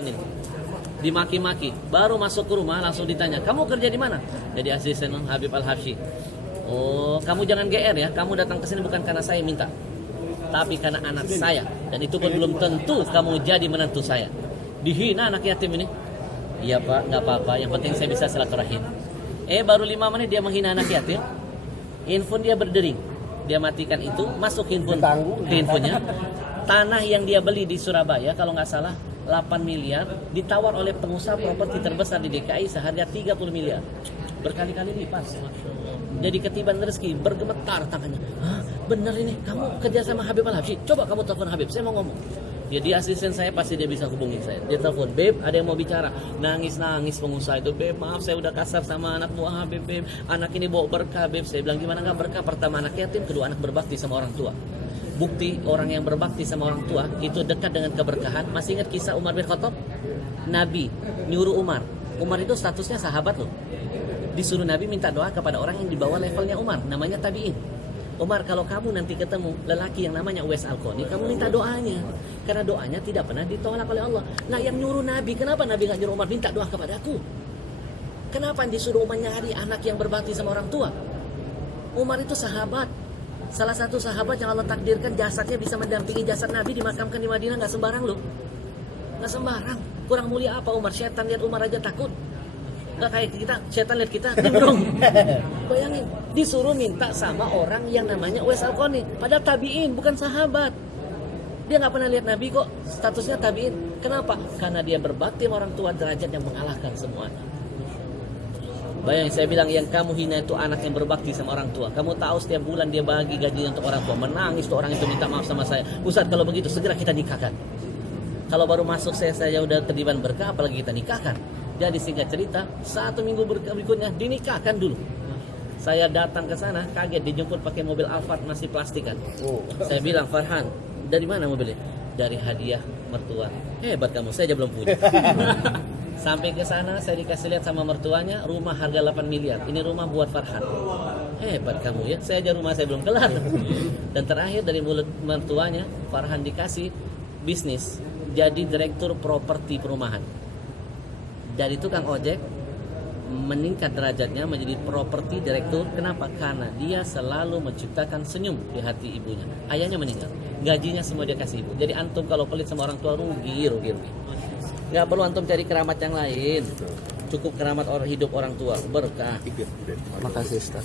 ini dimaki-maki, baru masuk ke rumah langsung ditanya, kamu kerja di mana? Jadi asisten Habib Al-Habsyi. Oh, kamu jangan GR ya, kamu datang ke sini bukan karena saya minta, tapi karena anak saya, dan itu pun belum tentu kamu jadi menantu saya. Dihina anak yatim ini. Iya pak, nggak apa-apa, yang penting saya bisa silaturahim. Baru 5 menit dia menghina anak yatim, handphone dia berdering, dia matikan itu, masuk handphonenya. Tanah yang dia beli di Surabaya kalau nggak salah 8 miliar ditawar oleh pengusaha properti terbesar di DKI seharga 30 miliar, berkali-kali lipat. Jadi ketiban rezeki, bergemetar tangannya. Hah, benar ini kamu kerja sama Habib Al-Habsyi? Coba kamu telepon Habib, saya mau ngomong. Dia asisten saya, pasti dia bisa hubungin saya. Dia telepon, Beb ada yang mau bicara. Nangis pengusaha itu, Beb maaf saya udah kasar sama anak buah Habib, Beb. Anak ini bawa berkah, Beb. Saya bilang gimana nggak berkah? Pertama anak yatim, kedua anak berbakti sama orang tua. Bukti orang yang berbakti sama orang tua itu dekat dengan keberkahan. Masih ingat kisah Umar bin Khattab? Nabi nyuruh Umar itu statusnya sahabat loh. Disuruh Nabi minta doa kepada orang yang di bawah levelnya Umar, namanya tabi'in. Umar, kalau kamu nanti ketemu lelaki yang namanya Uwais Al-Qarni, kamu minta doanya, karena doanya tidak pernah ditolak oleh Allah. Nah yang nyuruh Nabi, kenapa Nabi nggak nyuruh Umar minta doa kepada aku? Kenapa disuruh Umar nyari anak yang berbakti sama orang tua? Umar itu sahabat, salah satu sahabat yang Allah takdirkan jasadnya bisa mendampingi jasad Nabi dimakamkan di Madinah. Nggak sembarang loh, nggak sembarang. Kurang mulia apa Umar? Setan lihat Umar aja takut. Nggak kayak kita, setan lihat kita nimbrung. Bayangin, disuruh minta sama orang yang namanya Uwais Al-Qarni, padahal tabi'in, bukan sahabat. Dia nggak pernah lihat Nabi kok, statusnya tabi'in. Kenapa? Karena dia berbakti sama orang tua, derajat yang mengalahkan semuanya. Bayangin, saya bilang yang kamu hina itu anak yang berbakti sama orang tua. Kamu tahu setiap bulan dia bagi gajinya untuk orang tua. Menangis tuh orang itu minta maaf sama saya. Ustaz, kalau begitu segera kita nikahkan. Kalau baru masuk saya udah kediban berkah, apalagi kita nikahkan. Jadi singkat cerita, 1 minggu berikutnya dinikahkan dulu. Saya datang ke sana, kaget dijemput pakai mobil Alphard masih plastikan. Saya bilang, Farhan, dari mana mobilnya? Dari hadiah mertua. Hebat kamu, saya aja belum punya. Sampai ke sana saya dikasih lihat sama mertuanya, rumah harga 8 miliar. Ini rumah buat Farhan. Hebat kamu ya, saya aja rumah saya belum kelar. Dan terakhir dari mulut mertuanya, Farhan dikasih bisnis, jadi direktur properti perumahan. Dari tukang ojek meningkat derajatnya menjadi properti direktur. Kenapa? Karena dia selalu menciptakan senyum di hati ibunya. Ayahnya meninggal, gajinya semua dia kasih ibu. Jadi antum kalau pelit sama orang tua rugi. Nggak perlu antum cari keramat yang lain. Cukup keramat hidup orang tua, berkah. Makasih Ustaz.